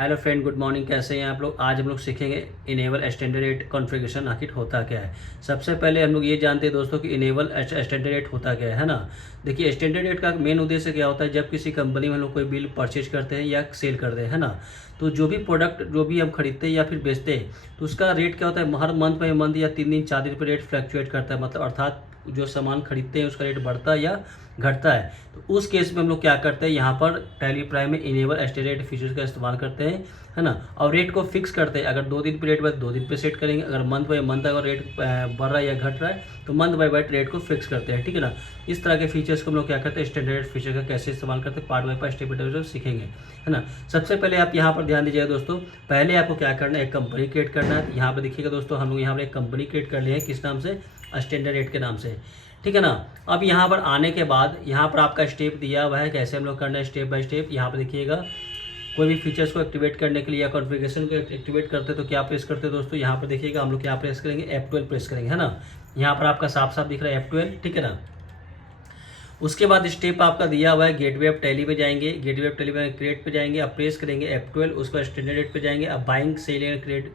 Hello friend, good morning. कैसे हैं आप लोग? आज हम लोग सीखेंगे इनेबल स्टैंडर्ड रेट कॉन्फ़िगरेशन आखिर होता क्या है। सबसे पहले हम लोग ये जानते हैं दोस्तों कि इनेबल स्टैंडर्ड रेट होता क्या है ना। देखिए, स्टैंडर्ड रेट का मेन उद्देश्य क्या होता है, जब किसी कंपनी में हम लोग कोई बिल परचेज करते हैं या सेल करते हैं, है ना। तो जो भी प्रोडक्ट जो भी हम खरीदते हैं या फिर बेचते हैं, तो उसका रेट क्या होता है, हर मंथ बाई मंथ या 3 दिन 4 दिन पर रेट फ्लक्चुएट करता है। मतलब अर्थात जो सामान खरीदते हैं उसका रेट बढ़ता है या घटता है। तो उस केस में हम लोग क्या करते हैं, यहाँ पर टैली प्राइम में इनेबल स्टैंडर्ड रेट फीचर्स का इस्तेमाल करते हैं, है ना। और रेट को फिक्स करते हैं। अगर 2 दिन पे रेट बढ़े 2 दिन पे सेट करेंगे, अगर मंथ बाई मंथ अगर रेट बढ़ रहा है या घट रहा है तो मंथ बाई मंथ रेट को फिक्स करते हैं, ठीक है ना। इस तरह के फीचर्स को हम लोग क्या करते हैं, स्टैंडर्ड फीचर का कैसे इस्तेमाल करते हैं, part by part step by step सीखेंगे, है ना। सबसे पहले आप यहाँ पर ध्यान दीजिएगा दोस्तों। पहले आपको क्या करना है, एक कंपनी क्रिएट करना है। यहाँ पर देखिएगा दोस्तों, हम लोग यहाँ पर एक कंपनी क्रिएट कर लिए हैं। किस नाम से? स्टैंडर्ड रेट के नाम से, ठीक है ना। अब यहाँ पर आने के बाद यहाँ पर आपका स्टेप दिया हुआ है, कैसे हम लोग करना है स्टेप बाय स्टेप। यहाँ पर देखिएगा, कोई भी फीचर्स को एक्टिवेट करने के लिए या कॉन्फ़िगरेशन को एक्टिवेट करते तो क्या प्रेस करते हैं दोस्तों। यहाँ पर देखिएगा, हम लोग क्या प्रेस करेंगे, F12 प्रेस करेंगे, है ना। यहाँ पर आपका साफ साफ दिख रहा है F12, ठीक है ना। उसके बाद स्टेप आपका दिया हुआ है, गेटवे ऑफ टैली पे जाएंगे, गेटवे ऑफ टैली पे क्रिएट पे जाएंगे, अब प्रेस करेंगे F12, उसके बाद स्टैंडर्ड रेट पे जाएंगे। अब buying sell and create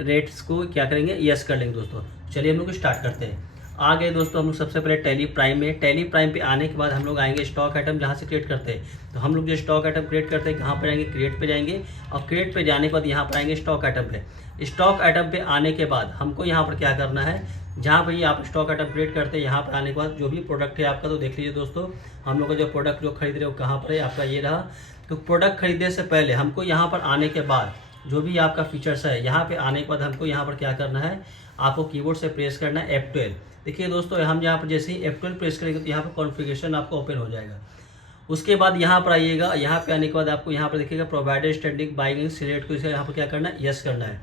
rates को क्या करेंगे, यस कर लेंगे दोस्तों। चलिए हम लोग स्टार्ट करते हैं। आ गए दोस्तों हम लोग सबसे पहले टैली प्राइम में। टैली प्राइम पे आने के बाद हम लोग आएंगे स्टॉक आइटम, जहाँ से क्रिएट करते हैं। तो हम लोग जो स्टॉक आइटम क्रिएट करते हैं कहाँ पर आएंगे, क्रिएट पे जाएंगे। और क्रिएट पे जाने के बाद यहाँ पर आएंगे स्टॉक आइटम पे। स्टॉक आइटम पे आने के बाद हमको यहाँ पर क्या करना है, जहाँ पर आप स्टॉक आइटम क्रिएट करते हैं, यहाँ पर आने के बाद जो भी प्रोडक्ट है आपका, तो देख लीजिए दोस्तों, हम लोग का जो प्रोडक्ट जो खरीद रहे हो कहाँ पर है आपका, ये रहा। तो प्रोडक्ट खरीदने से पहले हमको यहाँ पर आने के बाद जो भी आपका फीचर्स है, यहाँ पे आने के बाद हमको यहाँ पर क्या करना है, आपको कीबोर्ड से प्रेस करना है F12। देखिए दोस्तों, हम यहाँ पर जैसे ही F12 प्रेस करेंगे तो यहाँ पर कॉन्फ़िगरेशन आपको ओपन हो जाएगा। उसके बाद यहाँ पर आइएगा, यहाँ पे आने के बाद आपको यहाँ पर देखिएगा प्रोवाइडेड स्टैंडिंग बाइंग सिलेक्ट को इसे यहाँ पर क्या करना है, यस करना है।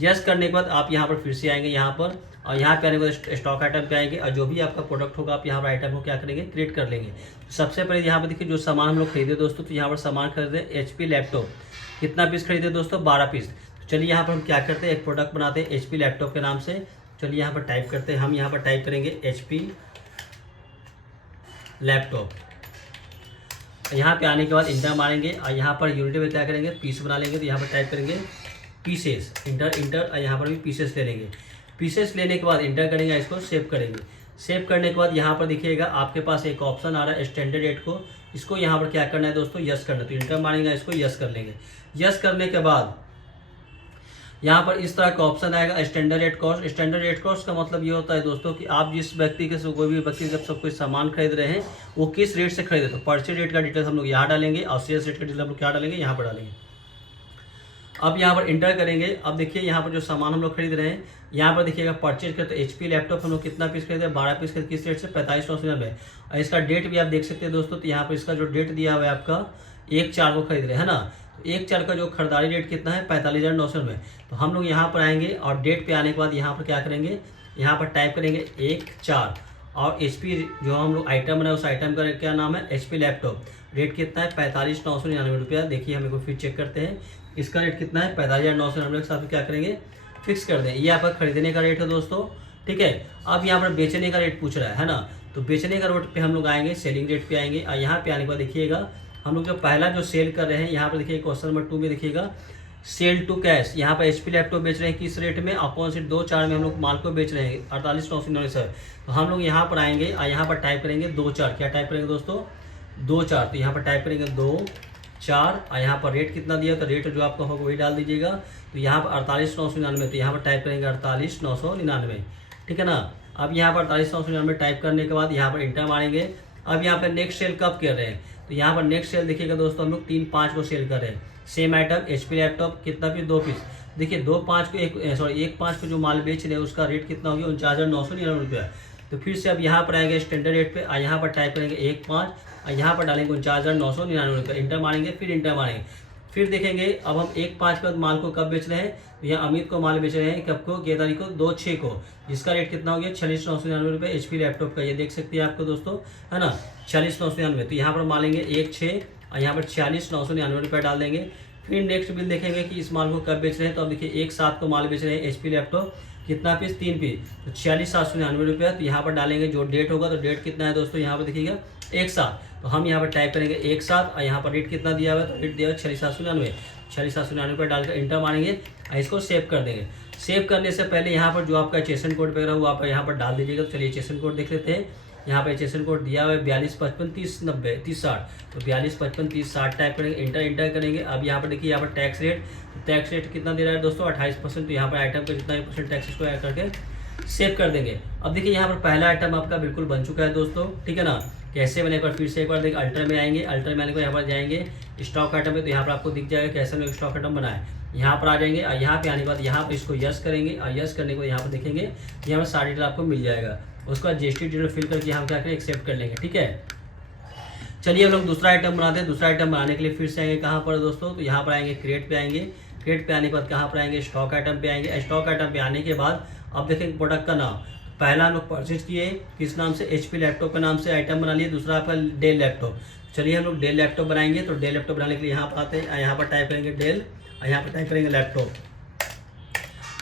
यस करने के बाद आप यहाँ पर फिर से आएंगे यहाँ पर, और यहाँ पे आने के बाद स्टॉक आइटम पे आएंगे, और जो भी आपका प्रोडक्ट होगा आप यहाँ पर आइटम को क्या करेंगे, क्रिएट कर लेंगे। तो सबसे पहले यहाँ पर देखिए जो सामान हम लोग खरीदे दोस्तों, तो यहाँ पर सामान खरीदे HP लैपटॉप। कितना पीस खरीदे दोस्तों, 12 पीस। तो चलिए यहाँ पर हम क्या करते हैं, एक प्रोडक्ट बनाते हैं HP लैपटॉप के नाम से। चलिए यहाँ पर टाइप करते हैं, हम यहाँ पर टाइप करेंगे HP लैपटॉप। यहाँ पे आने के बाद इंटर मारेंगे, और यहाँ पर यूनिट में क्या करेंगे, पीस बना लेंगे। तो यहाँ पर टाइप करेंगे पीसेस, इंटर इंटर, और यहाँ पर भी पीसेस ले लेंगे। पीसेस लेने के बाद इंटर करेंगे, इसको सेव करेंगे। सेव करने के बाद यहाँ पर दिखिएगा आपके पास एक ऑप्शन आ रहा है स्टैंडर्ड रेट को, इसको यहाँ पर क्या करना है दोस्तों, यस करना है। तो इंटर मारेंगे, इसको यस कर लेंगे। यस करने के बाद यहाँ पर इस तरह का ऑप्शन आएगा standard rate cost. Standard rate cost का मतलब ये होता है दोस्तों कि आप जिस व्यक्ति के कोई भी व्यक्ति जब सब कोई सामान खरीद रहे हैं वो किस रेट से खरीदे। तो परचेज रेट का डिटेल्स हम लोग यहाँ डालेंगे, और सेल्स रेट का डिटेल हम लोग क्या डालेंगे, यहाँ पर डालेंगे। अब यहाँ पर इंटर करेंगे। अब देखिए यहाँ पर जो सामान हम लोग खरीद रहे हैं, यहाँ पर देखिएगा परचेज करते HP लैपटॉप हम लोग कितना पीस खरीदे, 12 पीस खरीदे। किस रेट से, 4599 में। और इसका डेट भी आप देख सकते हैं दोस्तों। तो यहाँ पर इसका जो डेट दिया हुआ है आपका 1/4 को खरीद रहे हैं ना। तो 1/4 का जो खरीदारी रेट कितना है, 45,900 में। तो हम लोग यहाँ पर आएंगे, और डेट पे आने के बाद यहाँ पर क्या करेंगे, यहाँ पर टाइप करेंगे 1/4, और HP जो हम लोग आइटम बनाए उस आइटम का क्या नाम है, HP लैपटॉप। रेट कितना है, 45,999 रुपया। देखिए हम को फिर चेक करते हैं, इसका रेट कितना है, 45,999 के साथ क्या करेंगे, फिक्स कर दें। ये आपका खरीदने का रेट है दोस्तों, ठीक है। अब यहाँ पर बेचने का रेट पूछ रहा है ना। तो बेचने का रेट पे हम लोग आएंगे, सेलिंग रेट पे आएंगे, और यहाँ पे आने के बाद देखिएगा हम लोग जो पहला जो सेल कर रहे हैं, यहाँ पर देखिए क्वेश्चन नंबर 2 में देखिएगा सेल टू कैश। यहाँ पर HP लैपटॉप बेच रहे हैं किस रेट में, अपोजिट 2/4 में हम लोग माल को बेच रहे हैं 48,999। तो हम लोग यहाँ पर आएंगे, और यहाँ पर टाइप करेंगे 2/4। क्या टाइप करेंगे दोस्तों, 2/4। तो यहाँ पर टाइप करेंगे 2/4, और यहाँ पर रेट कितना दिया, तो रेट जो आपका होगा वही डाल दीजिएगा। तो यहाँ पर 48,999, तो यहाँ पर टाइप करेंगे 48,999, ठीक है ना। अब यहाँ पर 48,999 टाइप करने के बाद यहाँ पर इंटर मारेंगे। अब यहाँ पर नेक्स्ट सेल कब कर रहे हैं, तो यहाँ पर नेक्स्ट सेल देखिएगा दोस्तों, हम लोग 3/5 को सेल कर रहे हैं। सेम आइटम HP लैपटॉप कितना पीस, 2 पीस। देखिए 2/5 को 1/5 को जो माल बेच रहे हैं उसका रेट कितना हो गया, 49,999 रुपया। तो फिर से अब यहाँ पर आएंगे स्टैंडर्ड रेट पे, और यहाँ पर टाइप करेंगे 1/5, और यहाँ पर डालेंगे 49,999 रुपये। इंटर मारेंगे, फिर इंटर मारेंगे। फिर देखेंगे अब हम 1/5 के बाद माल को कब बेच रहे हैं, तो यहाँ अमित को माल बेच रहे हैं कब को, 11 तारीख को 2/6 को, जिसका रेट कितना हो गया, 46,999 रुपये HP लैपटॉप का। ये देख सकते हैं आपको दोस्तों, है ना, 46,999। तो यहाँ पर मालेंगे 1/6, और यहाँ पर 46,999 रुपये डाल देंगे। फिर नेक्स्ट बिल देखेंगे कि इस माल को कब बेच रहे हैं। तो अब देखिए 1/7 को माल बेच रहे हैं HP लैपटॉप, कितना पीस, 3 पीस, तो 46,799 रुपया। तो यहाँ पर डालेंगे जो डेट होगा, तो डेट कितना है दोस्तों, यहाँ पर देखिएगा 1/7। तो हम यहाँ पर टाइप करेंगे 1/7, और यहाँ पर रेट कितना दिया हुआ है, तो रेट दिया हुआ है 46,799। 46,799 डालकर इंटर मारेंगे और इसको सेव कर देंगे। सेव करने से पहले यहाँ पर जो आपका चेसन कोड वगैरह वो आप यहाँ पर डाल दीजिएगा। तो चलिए चेसन कोड देख लेते हैं। यहाँ पर चेसन कोड दिया हुआ है 42553090 तो 42553060 टाइप करेंगे, इंटर करेंगे। अब यहाँ पर देखिए यहाँ पर टैक्स रेट कितना दे रहा है दोस्तों 28%। तो यहाँ पर आइटम का जितना भी परसेंट टैक्स इसको ऐड करके सेव कर देंगे। अब देखिए यहाँ पर पहला आइटम आपका बिल्कुल बन चुका है दोस्तों, ठीक है ना। कैसे बने एक बार फिर से एक बार देखिए, अल्टर में आएंगे, अल्टर में आने को यहाँ पर जाएंगे स्टॉक आइटम में, तो यहाँ पर आपको दिख जाएगा कैसे हमने स्टॉक आइटम बना है। यहाँ पर आ जाएंगे और यहाँ पे आने के बाद यहाँ पर इसको यस करेंगे और यस करने के बाद यहाँ पर देखेंगे यहाँ पर सारी डिटेल आपको मिल जाएगा। उसके बाद जीएसटी डिटेल फिल करके हम क्या करें एक्सेप्ट कर लेंगे, ठीक है। चलिए हम लोग दूसरा आइटम बनाते हैं। दूसरा आइटम बनाने के लिए फिर से आएंगे कहाँ पर दोस्तों, तो यहाँ पर आएंगे क्रिएट पे आएंगे। क्रिएट पे आने के बाद कहाँ पर आएंगे स्टॉक आइटम पे आएंगे। स्टॉक आइटम पे आने के बाद अब देखेंगे प्रोडक्ट का नाम। पहला हम लोग परचेज किए किस नाम से, HP लैपटॉप के नाम से आइटम बना लिए। दूसरा आपका डेल लैपटॉप। चलिए हम लोग डेल लैपटॉप बनाएंगे। तो डेल लैपटॉप बनाने के लिए यहाँ पर आते हैं, यहाँ पर टाइप करेंगे डेल और यहाँ पर टाइप करेंगे लैपटॉप।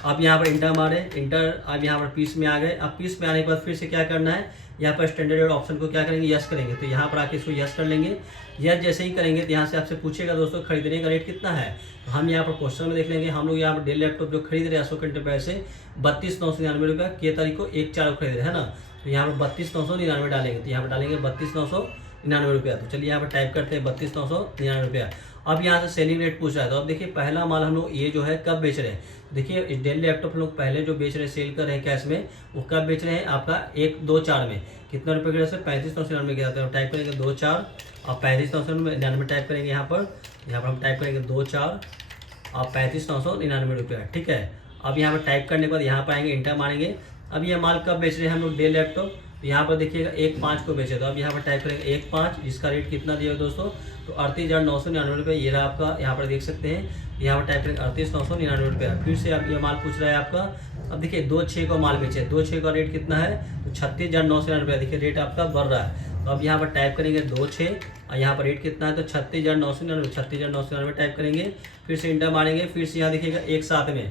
अब यहाँ पर इंटर मारे, इंटर। अब यहाँ पर पीस में आ गए। अब पीस में आने के बाद फिर से क्या करना है, यहाँ पर स्टैंडर्ड ऑप्शन को क्या करेंगे यस करेंगे। तो यहाँ पर आके इसको यस कर लेंगे। यस जैसे ही करेंगे तो यहाँ से आपसे पूछेगा दोस्तों खरीदने का रेट कितना है। तो हम यहाँ पर क्वेश्चन में देख लेंगे। हम लोग यहाँ पर डेल लैपटॉप जो खरीद रहे हैं अशोक एंटरप्राइज से 32,999 रुपये के तारीख को 1/4 को खरीद रहे हैं ना। तो यहाँ पर 32,999 डालेंगे। तो यहाँ पर डालेंगे 32,999 रुपया। तो चलिए यहाँ पर टाइप करते हैं 32,999 रुपया। अब यहाँ से सेलिंग रेट पूछ रहा है। तो अब देखिए पहला माल हम लोग ये जो है कब बेच रहे हैं। देखिए इस डेल लैपटॉप हम लोग पहले जो बेच रहे हैं सेल कर रहे हैं कैश में, वो कब बेच रहे हैं आपका 1-2-4 में। कितना रुपये के रेट से 35,999 के जाते हैं। टाइप करेंगे 2-4 और 35,999 टाइप करेंगे यहाँ पर हम टाइप करेंगे 2-4 और 35,999 रुपया, ठीक है। अब यहाँ पर टाइप करने के बाद यहाँ पर आएंगे इंटर मारेंगे। अब ये माल कब बेच रहे हैं हम लोग डेल लैपटॉप, तो यहाँ पर देखिएगा 1/5 को बेचे। तो अब यहाँ पर टाइप करेंगे 1/5 जिसका रेट कितना दिया है दोस्तों, तो 38,999 रुपये। ये रहा आपका, यहाँ पर देख सकते हैं। यहाँ पर टाइप करेंगे 38,999 रुपया। फिर से अब ये माल पूछ रहा है आपका। अब देखिए 2/6 को माल बेचे, 2/6 का रेट कितना है, तो 36,999 रुपया। देखिए रेट आपका बढ़ रहा है। तो अब यहाँ पर टाइप करेंगे 2/6 और यहाँ पर रेट कितना है, तो 36,999 टाइप करेंगे। फिर से इंटर मारेंगे। फिर से यहाँ देखिएगा एक साथ में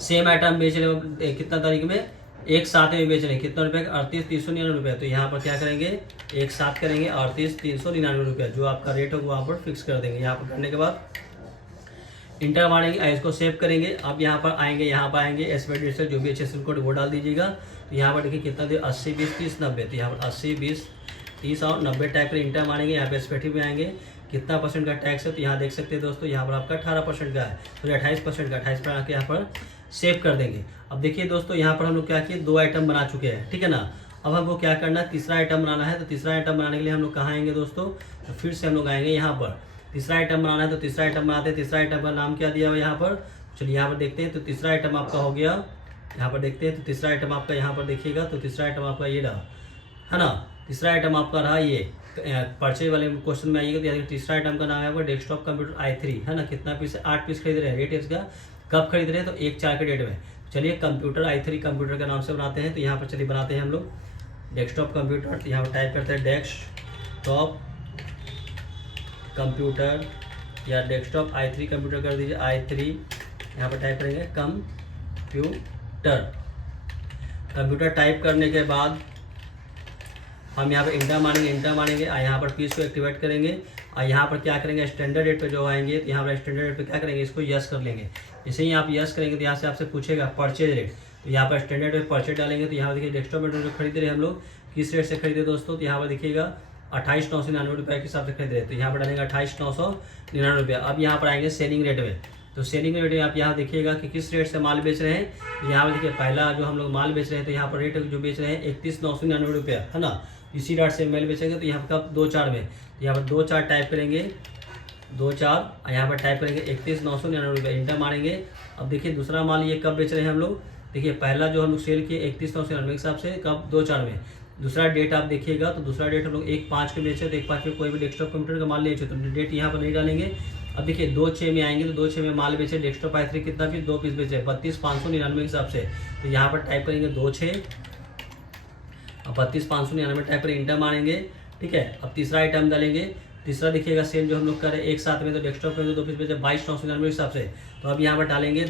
सेम आइटम बेच रहे कितना तारीख में, एक साथ में बेच रहे हैं कितना रुपये का, 38,399 रुपये। तो यहाँ पर क्या करेंगे एक साथ करेंगे 38,399 रुपये। जो आपका रेट होगा वहाँ पर फिक्स कर देंगे। यहाँ पर करने के बाद इंटर मारेंगे, इसको सेव करेंगे। अब यहाँ पर आएंगे, यहाँ पर आएंगे एसपीडी से जो भी HSN कोड वो डाल दीजिएगा। तो यहाँ पर देखिए कितना दे 80 20 30 90। तो यहाँ पर 80 20 30 और 90 टाइप कर इंटर मारेंगे। यहाँ पे एसपीटी में आएंगे कितना परसेंट का टैक्स है, तो यहाँ देख सकते हैं दोस्तों यहाँ पर आपका 18% का है। तो 28% का 28% आके यहाँ पर सेव कर देंगे। अब देखिए दोस्तों यहाँ पर हम लोग क्या किए 2 आइटम बना चुके हैं, ठीक है ना। अब हमको क्या करना है, तीसरा आइटम बनाना है। तो तीसरा आइटम बनाने के लिए हम लोग कहाँ आएंगे दोस्तों, तो फिर से हम लोग आएंगे यहाँ पर। तीसरा आइटम बनाना है तो तीसरा आइटम बनाते हैं। तीसरा आइटम का नाम क्या दिया हुआ है यहाँ पर, चलिए यहाँ पर देखते हैं। तो तीसरा आइटम आपका हो गया, यहाँ पर देखते हैं। तो तीसरा आइटम आपका यहाँ पर देखिएगा। तो तीसरा आइटम आपका ये रहा है ना। तीसरा आइटम आपका रहा ये परचेज वाले क्वेश्चन में आइएगा। तो तीसरा आइटम का नाम है आपका डेस्कटॉप कंप्यूटर i3 है ना। कितना पीस है, 8 पीस खरीद रहे हैं। रेट इसका कब खरीद रहे हैं, तो 1/4 के डेट में। चलिए कंप्यूटर i3 कंप्यूटर के नाम से बनाते हैं। तो यहाँ पर चलिए बनाते हैं हम लोग डेस्कटॉप कंप्यूटर। तो यहाँ पर टाइप करते हैं डेस्कटॉप कंप्यूटर या डेस्कटॉप i3 कंप्यूटर कर दीजिए i3। यहाँ पर टाइप करेंगे कंप्यूटर टाइप करने के बाद हम यहाँ पर इंटर मारेंगे और यहाँ पर पीस को एक्टिवेट करेंगे। और यहाँ पर क्या करेंगे स्टैंडर्ड रेट पे जो आएंगे, तो यहाँ पर स्टैंडर्ड रेट पे क्या करेंगे इसको यस कर लेंगे। जैसे ही आप यस करेंगे तो यहाँ से आपसे पूछेगा परचेज रेट। तो यहाँ पर स्टैंडर्ड रेट परचेज डालेंगे। तो यहाँ पर देखिए डेस्कटॉप कंप्यूटर जो खरीद रहे हैं हम लोग किस रेट से खरीदे दोस्तों, तो यहाँ पर देखिएगा 28,999 रुपये के हिसाब से खरीद रहे। तो यहाँ पर डालेंगे 28,999 रुपया। अब यहाँ पर आएंगे सेलिंग रेट में। तो सेलिंग रेट में आप यहाँ देखिएगा कि किस रेट से माल बेच रहे हैं। तो यहाँ पर देखिए पहला जो हम लोग माल बेच रहे हैं, तो यहाँ पर रेट जो बेच रहे हैं 31,999 रुपया है ना। इसी रेट से मेल बेचेंगे। तो यहाँ पर कब 2/4 में, तो यहाँ पर 2/4 टाइप करेंगे 2/4 और यहाँ पर टाइप करेंगे 31,999 रुपये। इंटर मारेंगे। अब देखिए दूसरा माल ये कब बेच रहे हैं हम लोग, देखिए पहला जो हम लोग सेल किए 31,999 के हिसाब से कब 2/4 में। दूसरा डेट आप देखिएगा, तो दूसरा डेट हम लोग 1/5 के बेचे। तो 1/5 में कोई भी डेस्कटॉप कंप्यूटर का माल नहीं बेचे, तो डेट यहाँ पर नहीं डालेंगे। अब देखिए 2/6 में आएंगे। तो 2/6 में माल बेचे डेस्कटॉप i3 कितना पीस, 2 पीस बेचे 32,599 के हिसाब से। तो यहाँ पर टाइप करेंगे 2/6 और 32,599 टाइप पर इंटर मारेंगे, ठीक है। अब तीसरा आइटम डालेंगे। तीसरा देखिएगा सेल जो हम लोग करें एक साथ में, तो डेस्कटॉप पे 2 पीस बेचे 22,999 के हिसाब से। तो अब यहाँ पर डालेंगे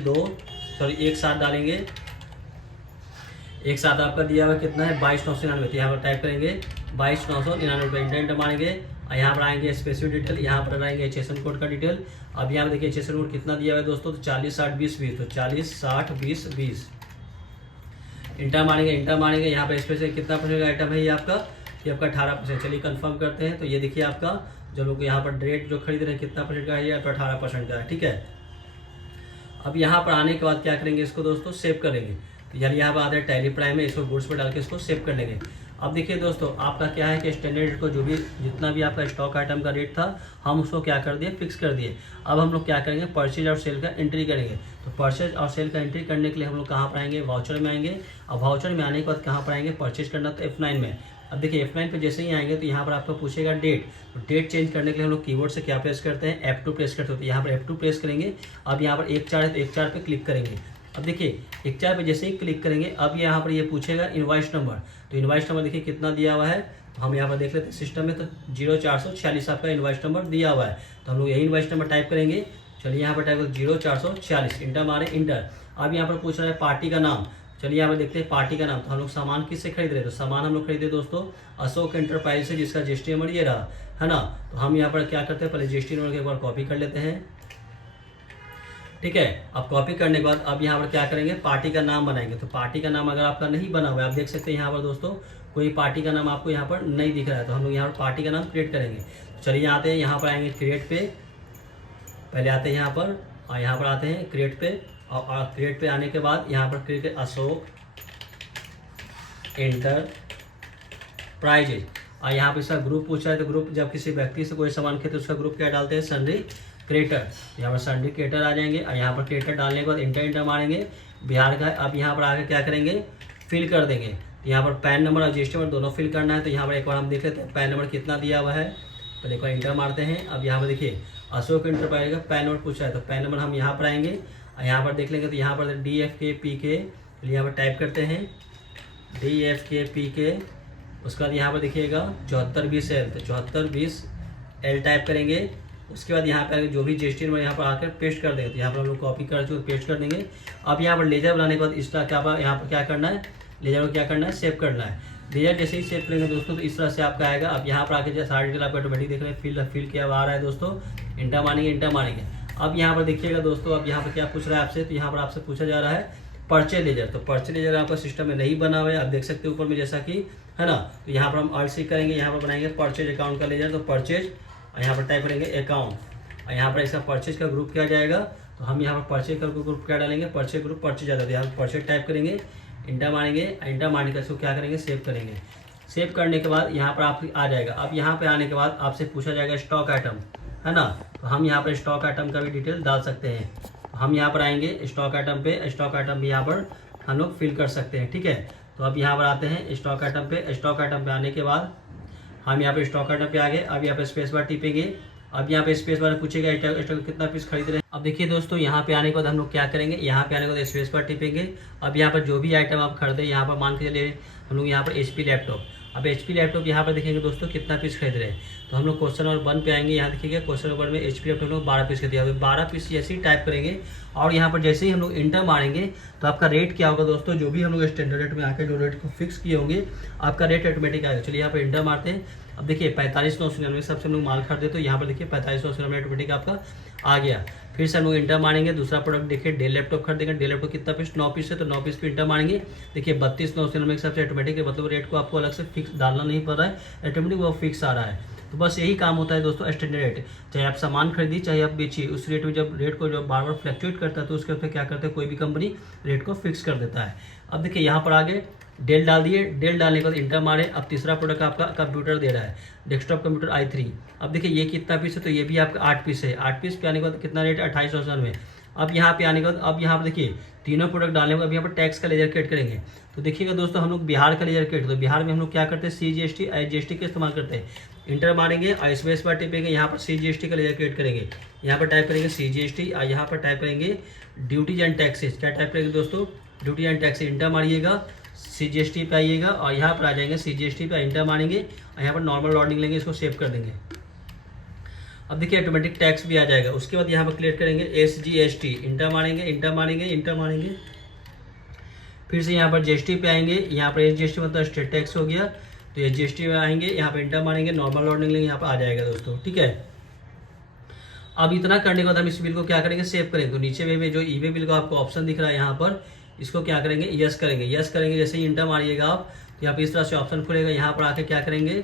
एक साथ डालेंगे। एक साथ आपका दिया हुआ कितना है 22,999। तो यहाँ पर टाइप करेंगे 22,999 रुपये। इंटर मारेंगे यहाँ पर आएंगे स्पेसिफिक डिटेल, यहाँ पर आएंगे एचएसएन कोड का डिटेल। अब यहाँ पर देखिए एचएसएन कोड कितना दिया हुआ है दोस्तों, तो 40 60 20 20, तो 40 60 20 20। इंटर मारेंगे, इंटर मारेंगे, यहाँ पर स्पेसिफिक कितना परसेंट आइटम है ये आपका 18%। चलिए कंफर्म करते हैं। तो ये देखिए आपका जो लोग यहाँ पर रेट जो खरीद रहे हैं कितना परसेंट का है, ये 18% का है, ठीक है। अब यहाँ पर आने के बाद क्या करेंगे, इसको दोस्तों सेव करेंगे। तो यानी यहाँ पर आते हैं टैली प्राइम में, इसको गुड्स पर डाल के इसको सेव कर लेंगे। अब देखिए दोस्तों आपका क्या है कि स्टैंडर्ड रेट को जो भी जितना भी आपका स्टॉक आइटम का रेट था हम उसको क्या कर दिए, फिक्स कर दिए। अब हम लोग क्या करेंगे, परचेज और सेल का एंट्री करेंगे। तो परचेज और सेल का एंट्री करने के लिए हम लोग कहाँ पर आएंगे, वाउचर में आएंगे। अब वाउचर में आने के बाद कहाँ पर आएंगे, परचेज करना, तो F9 में। अब देखिए F9 पे जैसे ही आएंगे तो यहाँ पर आपको पूछेगा डेट। तो डेट चेंज करने के लिए हम लोग कीबोर्ड से क्या प्रेस करते हैं, F2 प्रेस करते हैं। तो यहाँ पर F2 प्रेस करेंगे। अब यहाँ पर 1/4 है तो 1/4 पे क्लिक करेंगे। अब देखिए 1/4 पे जैसे ही क्लिक करेंगे अब यहाँ पर ये पूछेगा इनवॉइस नंबर। तो इनवॉइस नंबर देखिए कितना दिया हुआ है, तो हम यहाँ पर देख लेते हैं सिस्टम में। तो 0446 आपका इनवॉइस नंबर दिया हुआ है। तो हम लोग यही इनवॉइस नंबर टाइप करेंगे। चलिए यहाँ पर टाइप करो 0446, इंटर मारे, इंटर। अब यहाँ पर पूछ रहा है पार्टी का नाम। चलिए यहाँ पर देखते हैं पार्टी का नाम। तो हम लोग सामान किससे खरीद रहे हैं, तो सामान हम लोग खरीदे दोस्तों अशोक एंटरप्राइज से, जिसका जीएसटी नंबर ये रहा है ना। तो हम यहाँ पर क्या करते हैं, पहले जीएसटी नंबर के एक बार कॉपी कर लेते हैं, ठीक है। अब कॉपी करने के बाद अब यहाँ पर क्या करेंगे, पार्टी का नाम बनाएंगे। तो पार्टी का नाम अगर आपका नहीं बना हुआ है, आप देख सकते हैं यहाँ पर दोस्तों कोई पार्टी का नाम आपको यहाँ पर नहीं दिख रहा है, तो हम लोग यहाँ पर पार्टी का नाम क्रिएट करेंगे। चलिए आते हैं यहाँ पर आएंगे क्रिएट पे, पहले आते हैं यहाँ पर और यहाँ पर आते हैं क्रिएट पे। और क्रिएट पे आने के बाद यहाँ पर क्रिएट अशोक एंटरप्राइजेज। और यहाँ पर इसका ग्रुप पूछा है, तो ग्रुप जब किसी व्यक्ति से कोई सामान खरीदते तो उसका ग्रुप क्या डालते हैं, सन्ड्री क्रिएटर। यहाँ पर सन्ड्री क्रिएटर आ जाएंगे। और यहाँ पर क्रिएटर डालने के बाद इंटर मारेंगे, बिहार का। अब यहाँ पर आके क्या करेंगे, फिल कर देंगे। तो यहाँ पर पैन नंबर और जीएसटी नंबर दोनों फिल करना है। तो यहाँ पर एक बार हम देख लेते हैं पैन नंबर कितना दिया हुआ है, तो एक बार इंटर मारते हैं। अब यहाँ पर देखिए अशोक एंटरप्राइज का पैन नंबर पूछा है, तो पैन नंबर हम यहाँ पर आएंगे और यहाँ पर देख लेंगे। तो यहाँ पर DFK PK, यहाँ पर टाइप करते हैं DFK PK। उसके बाद यहाँ पर देखिएगा 7420L, तो 7420L टाइप करेंगे। उसके बाद यहाँ पर जो भी जीएसटी नंबर यहाँ पर आकर पेस्ट कर देंगे। तो यहाँ पर हम लोग कॉपी कर चुके, पेस्ट कर देंगे। अब यहाँ पर लेजर बनाने के बाद इसका क्या यहाँ पर क्या करना है, लेजर को क्या करना है, सेव करना है। लेजर जैसे ही सेव करेंगे दोस्तों तो इस तरह से आपका आएगा। अब यहाँ पर आके जैसे सारा डिटेल आपका ऑटोमेटिक देख रहे हैं, फिल क्या आ रहा है दोस्तों, इंटर मारेंगे, इंटर मारेंगे। अब यहाँ पर देखिएगा दोस्तों, अब यहाँ पर क्या पूछ रहा है आपसे, तो यहाँ पर आपसे पूछा जा रहा है परचेज लेजर। तो परचेज लेजर आपका सिस्टम में नहीं बना हुआ है, आप देख सकते हैं ऊपर में जैसा कि है ना। तो यहाँ पर हम अर्ज करेंगे, यहाँ पर बनाएंगे परचेज अकाउंट का लेजर। तो परचेज और यहाँ पर टाइप करेंगे अकाउंट, और यहाँ पर इसका परचेज का ग्रुप क्या जाएगा, तो हम यहाँ पर परचेज का ग्रुप क्या डालेंगे, परचेज ग्रुप परचेज आता है। यहाँ पर परचेज टाइप करेंगे, इंटर मारेंगे, इंटर मारने का इसको क्या करेंगे, सेव करेंगे। सेव करने के बाद यहाँ पर आप आ जाएगा। अब यहाँ पे आने के बाद आपसे पूछा जाएगा स्टॉक आइटम, है ना। तो हम यहाँ पर स्टॉक आइटम का भी डिटेल डाल सकते हैं। हम यहाँ पर आएंगे स्टॉक आइटम पे, स्टॉक आइटम भी यहाँ पर हम लोग फिल कर सकते हैं, ठीक है। तो अब यहाँ पर आते हैं स्टॉक आइटम पे। स्टॉक आइटम पे आने के बाद हम यहाँ पे स्टॉक आइटम पे आ गए। अब यहाँ पे स्पेस बार टिपेंगे। अब यहाँ पे स्पेस बार पूछेगा स्टॉक कितना पीस खरीद रहे हैं। अब देखिए दोस्तों यहाँ पे आने के बाद हम लोग क्या करेंगे, यहाँ पे आने के बाद स्पेस बार टिपेंगे। अब यहाँ पर जो भी आइटम आप खरीदे, यहाँ पर मान के चलिए हम लोग यहाँ पर HP लैपटॉप। अब HP लैपटॉप यहाँ पर देखेंगे दोस्तों कितना पीस खरीद रहे हैं। तो हम लोग क्वेश्चन नंबर 1 पे आएंगे। यहाँ देखिएगा क्वेश्चन नंबर में HP लैपटॉप लोग 12 पीस खरीदे। 12 पीस जैसे ही टाइप करेंगे और यहाँ पर जैसे ही हम लोग इंटर मारेंगे तो आपका रेट क्या होगा दोस्तों, जो भी हम लोग स्टैंडर्ड रेट में आकर जो रेट को फिक्स किए होंगे आपका रेट ऑटोमेटिक आएगा। चलिए यहाँ पर इंटर मारते हैं। अब देखिए 45,999 सबसे हम लोग माल खरीदे, तो यहाँ पर देखिए 45,999 ऑटोमेटिक आपका आ गया। फिर से हम लोग इंटर मारेंगे। दूसरा प्रोडक्ट देखिए डेल लैपटॉप खरीदेंगे। डेल लैपटॉप कितना पीस, 9 पीस है, तो 9 पीस पे इंटर मारेंगे। देखिए 32,999 के सबसे ऑटोमेटिक, मतलब रेट को आपको अलग से फिक्स डालना नहीं पड़ रहा है, ऑटोमेटिक वो फिक्स आ रहा है। तो बस यही काम होता है दोस्तों स्टैंडर्ड रेट। चाहे आप सामान खरीदी चाहे आप बेचिए, उस रेट में जब रेट को जब बार बार फ्लक्चुएट करता है तो उसके ऊपर क्या करते हैं, कोई भी कंपनी रेट को फिक्स कर देता है। अब देखिए यहाँ पर आगे डेल डाल दिए। डेल डालने के बाद इंटर मारे। अब तीसरा प्रोडक्ट आपका कंप्यूटर दे रहा है, डेस्कटॉप कंप्यूटर i3। अब देखिए ये कितना पीस है, तो ये भी आपका 8 पीस है। 8 पीस पे आने के बाद कितना रेट है, 28,999। अब यहाँ पे आने के बाद अब यहाँ पर देखिए तीनों प्रोडक्ट डालने के बाद अब यहाँ पर टैक्स का लेजर क्रिएट करेंगे। तो देखिएगा दोस्तों हम लोग बिहार का लेजर क्रिएट, तो बिहार में हम लोग क्या करते हैं, CGST IGST का इस्तेमाल करते हैं। इंटर मारेंगे और स्पेस बार टिपेंगे, यहाँ पर CGST का लेजर क्रिएट करेंगे। यहाँ पर टाइप करेंगे CGST और यहाँ पर टाइप करेंगे ड्यूटीज एंड टैक्सेस। क्या टाइप करेंगे दोस्तों, ड्यूटी एंड टैक्सेस। इंटर मारिएगा, CGST पे आइएगा और यहाँ पर आ जाएंगे CGST पे, इंटर मारेंगे और यहाँ पर नॉर्मल लॉडिंग लेंगे, इसको सेव कर देंगे। अब देखिए ऑटोमेटिक टैक्स भी आ जाएगा। उसके बाद यहाँ पर क्लियर करेंगे SGST, इंटर मारेंगे, इंटर मारेंगे, इंटर मारेंगे। फिर से यहाँ पर GST पे आएंगे। यहाँ पर SGST मतलब स्टेट टैक्स हो गया। तो तो ये GST में आएंगे, यहाँ पर इंटर मारेंगे, नॉर्मल लॉट निकलेंगे, यहाँ पर आ जाएगा दोस्तों। ठीक है, अब इतना करने के बाद हम इस बिल को क्या करेंगे, सेव करेंगे। तो नीचे में जो ई वे बिल का आपको ऑप्शन दिख रहा है यहाँ पर, इसको क्या करेंगे, यस करेंगे। यस करेंगे जैसे ही इंटर मारिएगा आप, तो यहाँ पर इस तरह से ऑप्शन खुलेगा। यहाँ पर आके क्या करेंगे,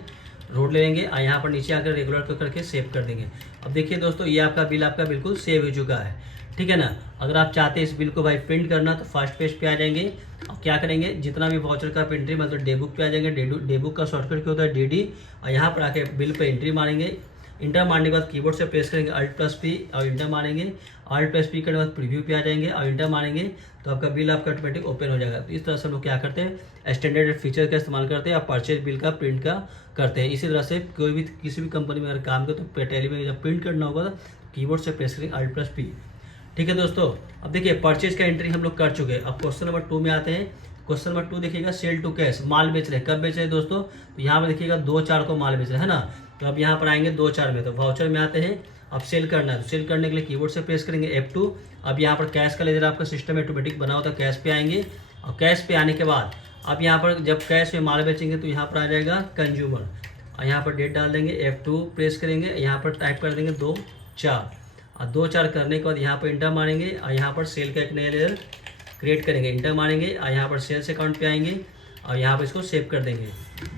रोड ले लेंगे और यहाँ पर नीचे आकर रेगुलर को करके सेव कर देंगे। अब देखिए दोस्तों, ये आपका बिल आपका बिल्कुल सेव हो चुका है। ठीक है ना। अगर आप चाहते हैं इस बिल को भाई प्रिंट करना, तो फर्स्ट पेज पे आ जाएंगे और क्या करेंगे, जितना भी वाउचर का एंट्री मतलब डे बुक पे आ जाएंगे। डे बुक का शॉर्टकट क्या होता है, DD, और यहाँ पर आके बिल पे एंट्री मारेंगे। इंटर मारने के बाद कीबोर्ड से प्रेस करेंगे Alt+P और इंटर मारेंगे। Alt+P करने के बाद प्रीव्यू पे आ जाएंगे और इंटर मारेंगे, तो आपका बिल आपका ऑटोमेटिक ओपन हो जाएगा। तो इस तरह से हम लोग क्या करते हैं, स्टैंडर्ड फीचर का इस्तेमाल करते हैं और परचेज बिल का प्रिंट का करते हैं। इसी तरह से कोई भी किसी भी कंपनी में अगर काम करते तो टैली में जब प्रिंट करना होगा तो कीबोर्ड से प्रेस करेंगे Alt+P। ठीक है दोस्तों, अब देखिए परचेज का एंट्री हम लोग कर चुके हैं। अब क्वेश्चन नंबर 2 में आते हैं। क्वेश्चन नंबर 2 देखिएगा, सेल टू कैश, माल बेच रहे हैं। कब बेच रहे हैं दोस्तों, तो यहाँ पर देखिएगा 2/4 को माल बेच रहे हैं, है ना। तो अब यहाँ पर आएंगे 2/4 में, तो वाउचर में आते हैं। अब सेल करना है, तो सेल करने के लिए कीबोर्ड से प्रेस करेंगे F2। अब यहाँ पर कैश का लेजर आपका सिस्टम ऑटोमेटिक बना होता है, कैश पे आएंगे। और कैश पे आने के बाद अब यहाँ पर जब कैश में माल बेचेंगे तो यहाँ पर आ जाएगा कंज्यूमर, और यहाँ पर डेट डाल देंगे, F2 प्रेस करेंगे, यहाँ पर टाइप कर देंगे 2/4, और 2/4 करने के बाद यहाँ पर इंटर मारेंगे और यहाँ पर सेल का एक नया लेजर क्रिएट करेंगे, इंटर मारेंगे और यहाँ पर सेल्स अकाउंट पे आएंगे और यहाँ पर इसको सेव कर देंगे।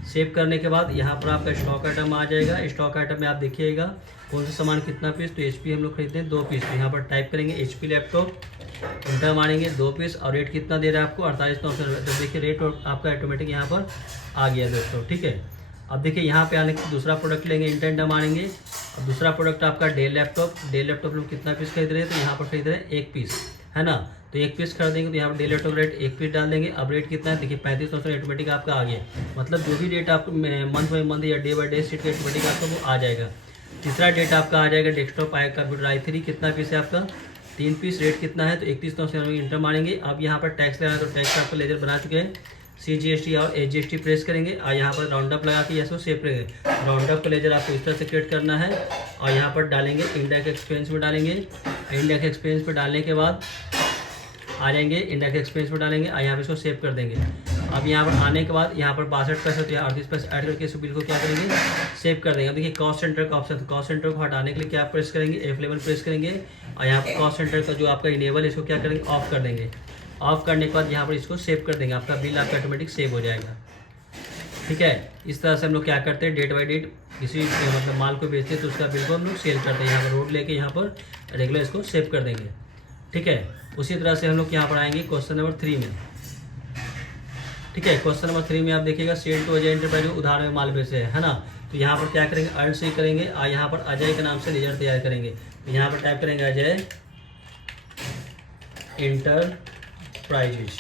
सेव करने के बाद यहाँ पर आपका स्टॉक आइटम आ जाएगा। स्टॉक आइटम में आप देखिएगा कौन सा सामान कितना पीस, तो HP हम लोग खरीदते हैं 2 पीस, तो यहाँ पर टाइप करेंगे HP लैपटॉप, इंटर मारेंगे 2 पीस, और रेट कितना दे रहा है आपको 48,900। तो देखिए रेट आपका ऑटोमेटिक यहाँ पर आ गया दोस्तों। ठीक है, अब देखिए यहाँ पे आने के दूसरा प्रोडक्ट लेंगे, इंटर मारेंगे। अब दूसरा प्रोडक्ट आपका डेल लैपटॉप लोग कितना पीस खरीद रहे हैं, तो यहाँ पर खरीद रहे हैं 1 पीस, है ना। तो 1 पीस खरीदेंगे तो यहाँ पर डेल लैपटॉप रेट 1 पीस डाल देंगे। अब रेट कितना है देखिए 35,900 ऑटोमेटिक आपका आ गया। मतलब जो भी रेट आप मंथ बाई मंथ या day by day seat automatic आपका वो आ जाएगा। तीसरा डेट आपका आ जाएगा डेस्कटॉप कंप्यूटर i3, कितना पीस है आपका 3 पीस, रेट कितना है तो 31,900 इंटर मारेंगे। अब यहाँ पर टैक्स लगाना, तो टैक्स आपका लेजर बना चुके हैं, CGST और HGST प्रेस करेंगे और यहाँ पर राउंड अप लगा के इसको सेव करेंगे। राउंड अप का लेजर आपको इस तरह से क्रिएट करना है और यहाँ पर डालेंगे, इंडेक्स एक्सपेंस पे डालेंगे। इंडेक्स एक्सपेंस पे डालने के बाद आ जाएंगे, इंडेक्स एक्सपेंस पे डालेंगे और यहाँ पर इसको सेव कर देंगे। अब यहाँ पर आने के बाद यहाँ पर 62 पैसे तो 38 पैसे ऐड करके इस बिल को क्या करेंगे, सेव कर देंगे। अब देखिए कॉस्ट सेंटर का ऑप्शन, कॉस्ट सेंटर को हटाने के लिए क्या प्रेस करेंगे, F11 प्रेस करेंगे और यहाँ पर कॉस्ट सेंटर का जो आपका इनेबल है इसको क्या करेंगे, ऑफ कर देंगे। ऑफ करने के बाद यहाँ पर इसको सेव कर देंगे, आपका बिल आपका ऑटोमेटिक सेव हो जाएगा। ठीक है, इस तरह से हम लोग क्या करते हैं, डेट बाई डेट किसी मतलब माल को बेचते हैं तो उसका बिल को हम लोग सेल करते हैं। यहाँ पर रोड लेके यहाँ पर रेगुलर इसको सेव कर देंगे। ठीक है, उसी तरह से हम लोग यहाँ पर आएंगे क्वेश्चन नंबर 3 में। ठीक है, क्वेश्चन नंबर 3 में आप देखिएगा, सेल टू अजय एंटरप्राइज उधार में माल बेचे है ना। तो यहाँ पर क्या करेंगे, अर्न से करेंगे और यहाँ पर अजय के नाम से लेजर तैयार करेंगे। तो यहाँ पर टाइप करेंगे अजय एंटरप्राइजेज,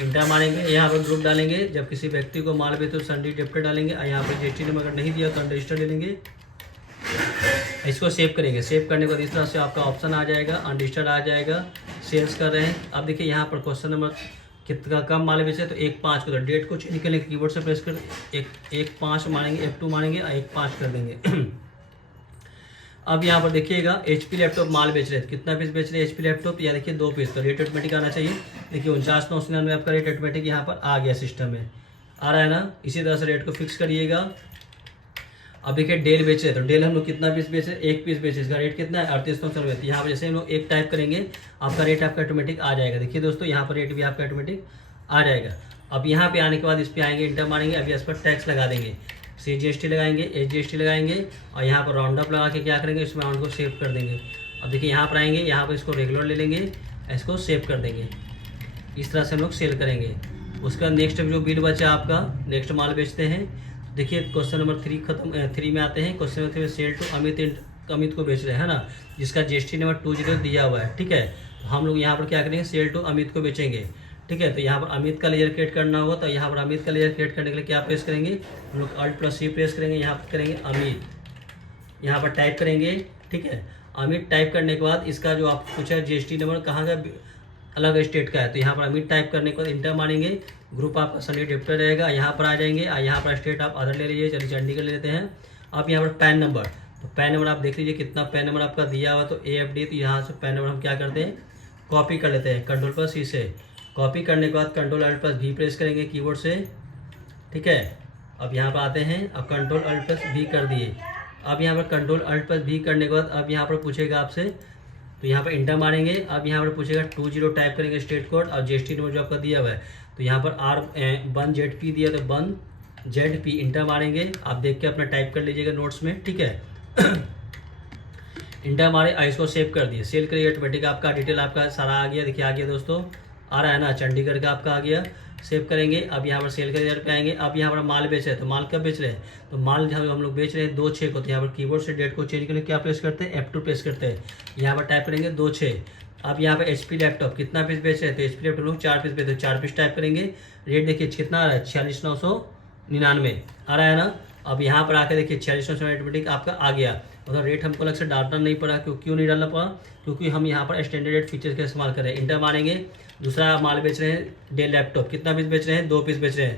इंटर मारेंगे, यहाँ पर ग्रुप डालेंगे। जब किसी व्यक्ति को माल बेचे तो सन्डी डेप्टर डालेंगे और यहाँ पर GST नंबर अगर नहीं दिया तो अनरजिस्टर्ड ले लेंगे। इसको सेव करेंगे। सेव करने के बाद इस तरह से आपका ऑप्शन आ जाएगा, अनरजिस्टर्ड आ जाएगा, सेल्स कर रहे हैं। अब देखिए यहाँ पर क्वेश्चन नंबर कितना कम माल बेचे तो 1/5 को, तो डेट को निकलने कीबोर्ड से प्रेस कर 1/5 मारेंगे, F2 मारेंगे और 1/5 कर देंगे। अब यहाँ पर देखिएगा HP लैपटॉप माल बेच रहे हैं, कितना पीस बेच रहे हैं HP लैपटॉप, या देखिए 2 पीस, तो रेट ऑटोमेटिक आना चाहिए। देखिए 49,999 आपका रेट ऑटोमेटिक यहाँ पर आ गया, सिस्टम में आ रहा है ना। इसी तरह से रेट को फिक्स करिएगा। अब देखिए डेल बेच रहे हैं, तो डेल हम लोग कितना पीस बेच रहे हैं, 1 पीस बेच रहे हैं, इसका रेट कितना है 38,999। यहाँ पर जैसे हम लोग 1 टाइप करेंगे आपका रेट आपका ऑटोमेटिक आ जाएगा। देखिए दोस्तों यहाँ पर रेट भी आपका ऑटोमेटिक आ जाएगा। अब यहाँ पे आने के बाद इस पर आएंगे, इंटर मारेंगे, अभी इस पर टैक्स लगा देंगे, CGST लगाएंगे, HGST लगाएंगे और यहाँ पर राउंड अप लगा के क्या करेंगे, इसमें अमाउंट को सेव कर देंगे। अब देखिए यहाँ पर आएंगे, यहाँ पर इसको रेगुलर ले लेंगे, इसको सेव कर देंगे। इस तरह से हम लोग सेल करेंगे। उसके बाद नेक्स्ट जो बिल बचा आपका, नेक्स्ट माल बेचते हैं। देखिए क्वेश्चन नंबर 3 में आते हैं। क्वेश्चन नंबर 3 में सेल टू अमित को बेच रहे हैं, है ना, जिसका GST नंबर 20 दिया हुआ है। ठीक है, तो हम लोग यहाँ पर क्या करेंगे, सेल टू अमित को बेचेंगे। ठीक है, तो यहाँ पर अमित का लेजर क्रिएट करना होगा, तो यहाँ पर अमित का लेजर क्रिएट करने के लिए क्या प्रेस करेंगे, हम लोग Alt+C प्रेस करेंगे, यहाँ पर करेंगे अमित, यहाँ पर टाइप करेंगे। ठीक है, अमित टाइप करने के बाद इसका जो आप पूछा है GST नंबर कहाँ का, अलग स्टेट का है, तो यहाँ पर अमित टाइप करने के बाद इंटर मारेंगे। ग्रुप आपका सनी डेप्टर रहेगा, यहाँ पर आ जाएंगे और यहाँ पर स्टेट आप अदर ले लीजिए, चलिए चंडीगढ़ ले लेते हैं। अब यहाँ पर पैन नंबर, तो पैन नंबर आप देख लीजिए कितना पैन नंबर आपका दिया हुआ, तो AFD, तो यहाँ से पैन नंबर हम क्या करते हैं, कॉपी कर लेते हैं, Ctrl+C से कॉपी करने के बाद Ctrl+Alt+V प्रेस करेंगे कीबोर्ड से। ठीक है, अब यहाँ पर आते हैं, अब कंट्रोल अल्ट प्लस वी कर दिए। अब यहाँ पर कंट्रोल अल्ट प्लस वी करने के बाद अब यहाँ पर पूछेगा आपसे, तो यहाँ पर इंटर मारेंगे। अब यहाँ पर पूछेगा 20 टाइप करेंगे स्टेट कोड और जीएसटी नंबर जो आपका दिया हुआ है, तो यहाँ पर R1ZP दिया, तो 1ZP इंटर मारेंगे। आप देख के अपना टाइप कर लीजिएगा नोट्स में, ठीक है। इंटर मारे, इसको सेव कर दिए। सेल करिए, ऑटोमेटिक आपका डिटेल आपका सारा आ गया। देखिए आ गया दोस्तों, आ रहा है ना, चंडीगढ़ का आपका आ गया। सेव करेंगे। अब यहाँ पर सेल करियर पे आएंगे। अब यहाँ पर माल बेच रहे हैं, तो माल कब बेच रहे हैं, तो माल हम लोग बेच रहे हैं 2/6 को। तो यहाँ पर कीबोर्ड से डेट को चेंज करने क्या प्रेस करते हैं, F2 प्रेस करते हैं। यहाँ पर टाइप करेंगे 2/6। अब यहाँ पर HP लैपटॉप कितना पीस बेच रहे हैं, तो HP लैपटॉप लोग 4 पीस बेच रहे हैं, 4 पीस टाइप करेंगे। रेट देखिए कितना आ रहा है, 46,999 आ रहा है ना। अब यहाँ पर आकर देखिए 46,999 ऑटोमेटिक आपका आ गया। मतलब रेट हमको अलग से डालना नहीं पड़ा। क्यों नहीं डालना पड़ा, क्योंकि हम यहाँ पर स्टैंडर्ड रेट फीचर्स का इस्तेमाल कर रहे हैं। इंटर मारेंगे। दूसरा माल बेच रहे हैं डेल लैपटॉप, कितना पीस बेच रहे हैं, 2 पीस बेच रहे हैं,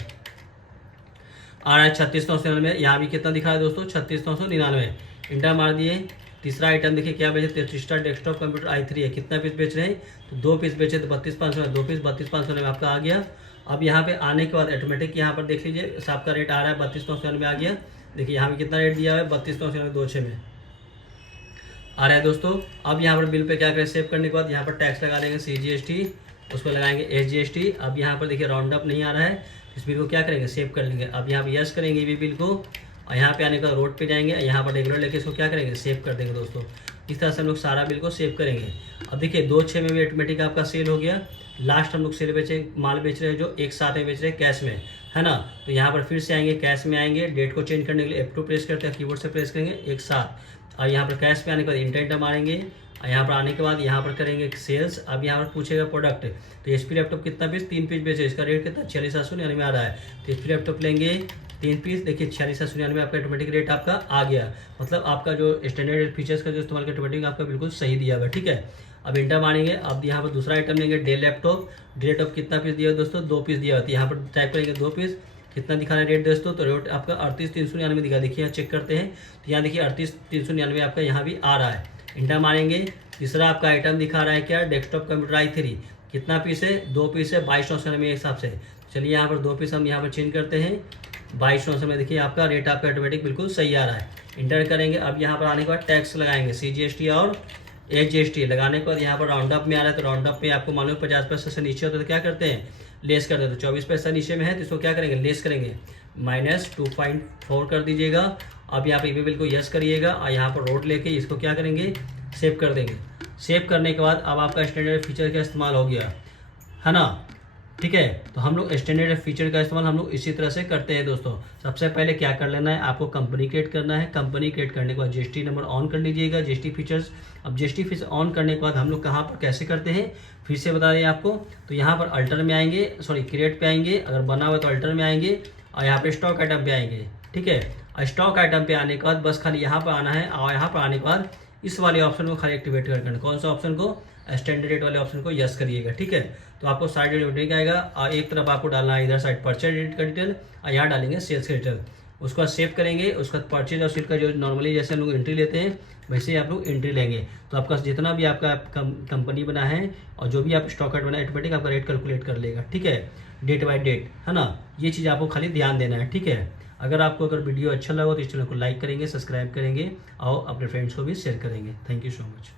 आ रहा है 36,999। यहाँ भी कितना दिखा रहा है दोस्तों, 36,999। इंटर मार दिए। तीसरा आइटम देखिए क्या बेचे, तीसरा डेस्कटॉप कंप्यूटर i3 है, कितना पीस बेच रहे हैं, तो 2 पीस बेचे, तो 32,500 में 2 पीस 32,500 में आपका आ गया। अब यहाँ पे आने के बाद ऑटोमेटिक यहाँ पर देख लीजिए आपका रेट आ रहा है 32,999 में आ गया। देखिए यहाँ भी कितना रेट दिया हुआ है, 32,999 2/6 में आ रहा है दोस्तों। अब यहाँ पर बिल पे क्या करें, सेव करने के बाद यहाँ पर टैक्स लगा देंगे CGST, उस पर लगाएंगे SGST। अब यहाँ पर देखिए राउंड अप नहीं आ रहा है, इस बिल को क्या करेंगे, सेव कर लेंगे। अब यहाँ पर यस करेंगे ये बिल को, और यहाँ पे आने का रोड पे जाएंगे, यहाँ पर रेगुलर लेके इसको क्या करेंगे, सेव कर देंगे दोस्तों। इस तरह से हम लोग सारा बिल को सेव करेंगे। अब देखिए 2/6 में भी ऑटोमेटिक आपका सेल हो गया। लास्ट हम लोग सेल माल बेच रहे हैं जो एक साथ में बेच रहे हैं कैश में, है ना। तो यहाँ पर फिर से आएंगे, कैश में आएंगे, डेट को चेंज करने के लिए F2 प्रेस करते हैं, कीबोर्ड से प्रेस करेंगे एक साथ। और यहाँ पर कैश में आने के बाद इंटर मारेंगे। और यहाँ पर आने के बाद यहाँ पर करेंगे सेल्स। अब यहाँ पर पूछेगा प्रोडक्ट, तो HP लैपटॉप कितना पीस, 3 पीस बेचे, इसका रेट कितना 46,799 में आ रहा है। तो HP लैपटॉप लेंगे 3 पीस, देखिए 46,799 में आपका ऑटोमेटिक रेट आपका आ गया। मतलब आपका जो स्टैंडर्ड फीचर्स का जो इस्तेमाल किया ऑटोमेटिक आपका बिल्कुल सही दिया हुआ, ठीक है। अब इंटर मारेंगे। अब यहाँ पर दूसरा आइटम लेंगे डेल लैपटॉप। डेल लैपटॉप कितना पीस दिया है दोस्तों, 2 पीस दिया हुआ है। यहाँ पर टाइप करेंगे 2 पीस, कितना दिखा रहा है रेट दोस्तों, तो रेट आपका 38,399 दिखा। देखिए यहाँ चेक करते हैं, तो यहाँ देखिए 38,399 आपका यहाँ भी आ रहा है। इंटर मारेंगे। तीसरा आपका आइटम दिखा रहा है क्या, डेस्कटॉप कंप्यूटर i3, कितना पीस है, 2 पीस है, 22,999 के हिसाब से। चलिए यहाँ पर 2 पीस हम यहाँ पर चेंज करते हैं, 22,999 में देखिए आपका रेट आपका ऑटोमेटिक बिल्कुल सही आ रहा है। इंटर करेंगे। अब यहाँ पर आने के बाद टैक्स लगाएंगे CGST और SGST लगाने के बाद यहाँ पर राउंड अप में आ रहा है, तो राउंड अप में आपको मालूम 50 पैसे से नीचे होता है तो क्या करते हैं, लेस करते हैं। तो 24 पैसा नीचे में है तो इसको क्या करेंगे, लेस करेंगे, -2.4 कर दीजिएगा। अब यहाँ पे बिल को यस करिएगा और यहाँ पर रोड लेके इसको क्या करेंगे, सेव कर देंगे। सेव करने के बाद अब आपका स्टैंडर्ड फीचर का इस्तेमाल हो गया, है ना, ठीक है। तो हम लोग स्टैंडर्ड फीचर का इस्तेमाल हम लोग इसी तरह से करते हैं दोस्तों। सबसे पहले क्या कर लेना है, आपको कंपनी क्रिएट करना है। कंपनी क्रिएट करने के बाद GST नंबर ऑन कर लीजिएगा, GST फीचर्स। अब GST फीचर ऑन करने के बाद हम लोग कहाँ पर कैसे करते हैं फिर से बता दें आपको। तो यहाँ पर अल्टर में आएंगे, सॉरी क्रिएट पे आएंगे, अगर बना हुआ तो अल्टर में आएंगे और यहाँ पर स्टॉक आइटम पे आएंगे, ठीक है। और स्टॉक आइटम पे आने के बाद बस खाली यहाँ पर आना है और यहाँ पर आने के बाद इस वाले ऑप्शन को खाली एक्टिवेट करना। कौन सा ऑप्शन को, स्टैंडर्ड रेट वाले ऑप्शन को यस करिएगा, ठीक है। तो आपको साइड डेट आएगा और एक तरफ आपको डालना है इधर साइड परचेज रेट का डिटेल और यहाँ डालेंगे सेल्स का डिटेल। उसके बाद सेव करेंगे। उसके बाद परचेज और सेल का जो नॉर्मली जैसे हम लोग एंट्री लेते हैं वैसे ही आप लोग एंट्री लेंगे। तो आपका जितना भी आपका कंपनी बना है और जो भी आप स्टॉक बना है ऑटोमेटिक आपका रेट कैलकुलेट कर लेगा, ठीक है, डेट बाय डेट, है ना। ये चीज़ आपको खाली ध्यान देना है, ठीक है। अगर आपको वीडियो अच्छा लगा तो इस चैनल को लाइक करेंगे, सब्सक्राइब करेंगे और अपने फ्रेंड्स को भी शेयर करेंगे। Thank you so much.